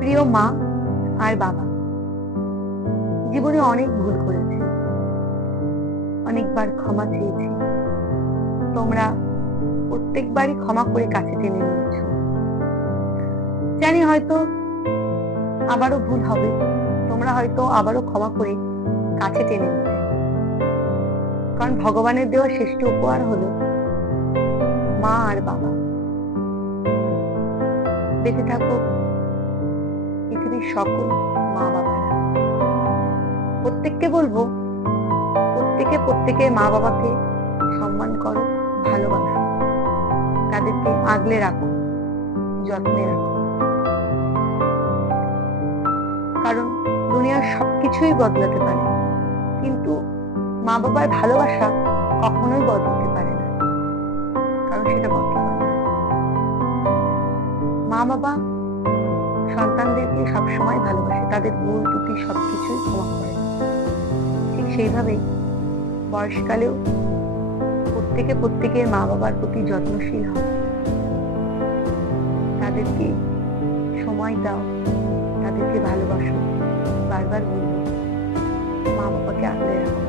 প্রিয় মা আর বাবা, জীবনে অনেক ভুল করেছি, অনেকবার ক্ষমা চেয়েছি। তোমরা প্রত্যেকবারই ক্ষমা করে কাছে টেনে নিয়েছো। জানি হয়তো আবারও ভুল হবে, তোমরা হয়তো আবারও ক্ষমা করে কাছে টেনে নেবে। কারণ ভগবানের দেওয়া শ্রেষ্ঠ উপহার হলো মা আর বাবা। বেঁচে থাকো পৃথিবীর সকল মা বাবারা। প্রত্যেককে বলবো, প্রত্যেকের মা বাবাকে সম্মান করো, ভালোবাসো, তাদেরকে আগলে রাখো, যত্নে রাখো। কারণ দুনিয়ার সবকিছুই বদলাতে পারে, কিন্তু মা বাবার ভালোবাসা কখনোই বদলাতে পারে না, কারণ সেটা বদলাবে না। মা বাবা সন্তানদেরকে সবসময় ভালোবাসে, তাদের ভুল ত্রুটি সবকিছুই ক্ষমা করে। ঠিক সেইভাবেই বয়সকালেও প্রত্যেকের মা বাবার প্রতি যত্নশীল হও, তাদেরকে সময় দাও, তাদেরকে ভালোবাসো। বারবার বলবো, মা বাবাকে আগলে রাখো।